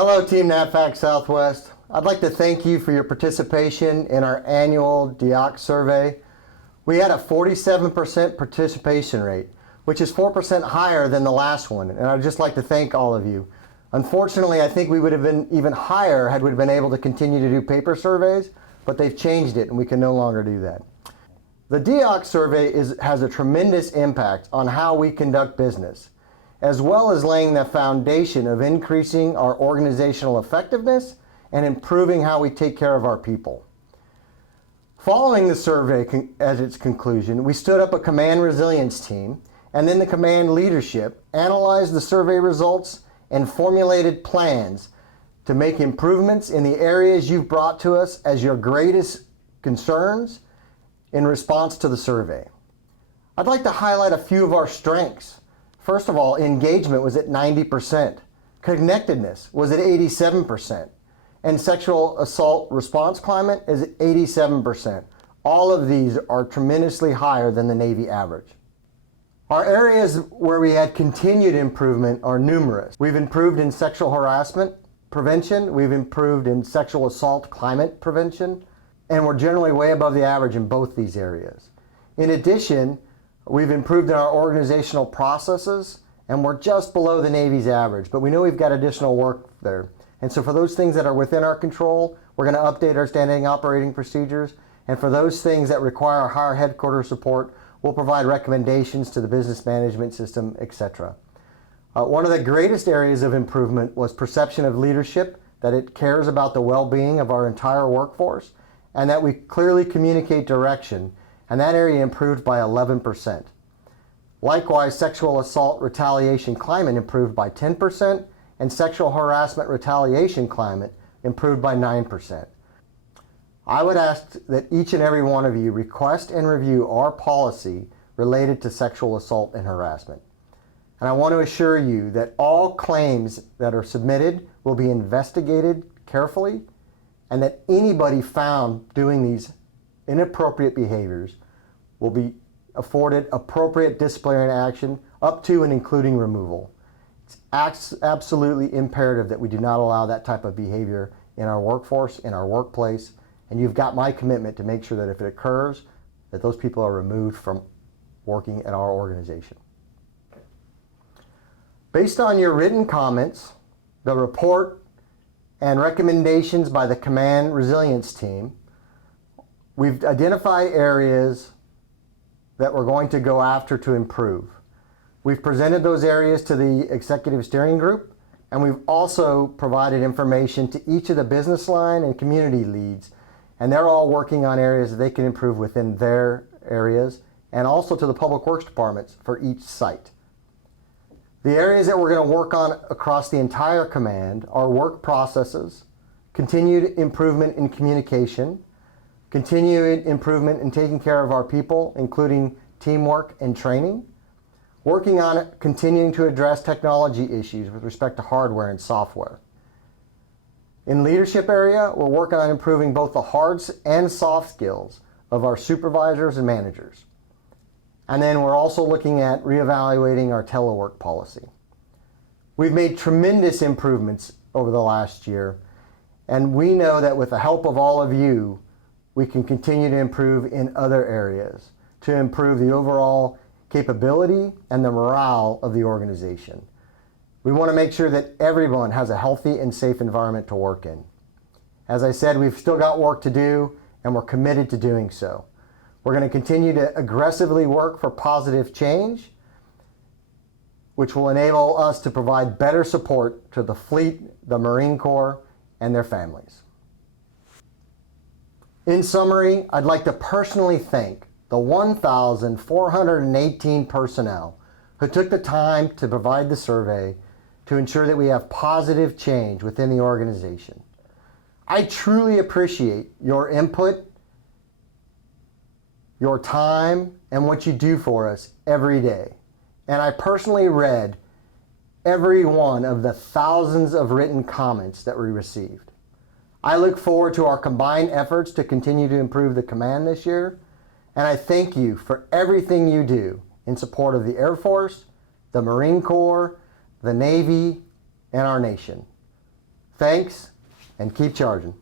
Hello, Team NAVFAC Southwest. I'd like to thank you for your participation in our annual DEOCS survey. We had a 47% participation rate, which is 4% higher than the last one, and I'd just like to thank all of you. Unfortunately, I think we would have been even higher had we been able to continue to do paper surveys, but they've changed it and we can no longer do that. The DEOCS survey has a tremendous impact on how we conduct business, as well as laying the foundation of increasing our organizational effectiveness and improving how we take care of our people. Following the survey at its conclusion, we stood up a command resilience team, and then the command leadership analyzed the survey results and formulated plans to make improvements in the areas you've brought to us as your greatest concerns in response to the survey. I'd like to highlight a few of our strengths. First of all, engagement was at 90%, connectedness was at 87%, and sexual assault response climate is at 87%. All of these are tremendously higher than the Navy average. Our areas where we had continued improvement are numerous. We've improved in sexual harassment prevention, we've improved in sexual assault climate prevention, and we're generally way above the average in both these areas. In addition, we've improved in our organizational processes, and we're just below the Navy's average, but we know we've got additional work there. And so for those things that are within our control, we're going to update our standing operating procedures, and for those things that require higher headquarters support, we'll provide recommendations to the business management system, etc. One of the greatest areas of improvement was perception of leadership, that it cares about the well-being of our entire workforce, and that we clearly communicate direction, and that area improved by 11%. Likewise, sexual assault retaliation climate improved by 10%, and sexual harassment retaliation climate improved by 9%. I would ask that each and every one of you request and review our policy related to sexual assault and harassment. And I want to assure you that all claims that are submitted will be investigated carefully, and that anybody found doing these inappropriate behaviors will be afforded appropriate disciplinary action up to and including removal. It's absolutely imperative that we do not allow that type of behavior in our workforce, in our workplace, and you've got my commitment to make sure that if it occurs, that those people are removed from working at our organization. Based on your written comments, the report, and recommendations by the Command Resilience Team, we've identified areas that we're going to go after to improve. We've presented those areas to the Executive Steering Group, and we've also provided information to each of the business line and community leads, and they're all working on areas that they can improve within their areas, and also to the Public Works departments for each site. The areas that we're going to work on across the entire command are work processes, continued improvement in communication, continued improvement in taking care of our people, including teamwork and training, working on continuing to address technology issues with respect to hardware and software. In leadership area, we're working on improving both the hard and soft skills of our supervisors and managers. And then we're also looking at reevaluating our telework policy. We've made tremendous improvements over the last year, and we know that with the help of all of you, we can continue to improve in other areas to improve the overall capability and the morale of the organization. We want to make sure that everyone has a healthy and safe environment to work in. As I said, we've still got work to do, and we're committed to doing so. We're going to continue to aggressively work for positive change, which will enable us to provide better support to the fleet, the Marine Corps, and their families. In summary, I'd like to personally thank the 1,418 personnel who took the time to provide the survey to ensure that we have positive change within the organization. I truly appreciate your input, your time, and what you do for us every day. And I personally read every one of the thousands of written comments that we received. I look forward to our combined efforts to continue to improve the command this year, and I thank you for everything you do in support of the Air Force, the Marine Corps, the Navy, and our nation. Thanks, and keep charging.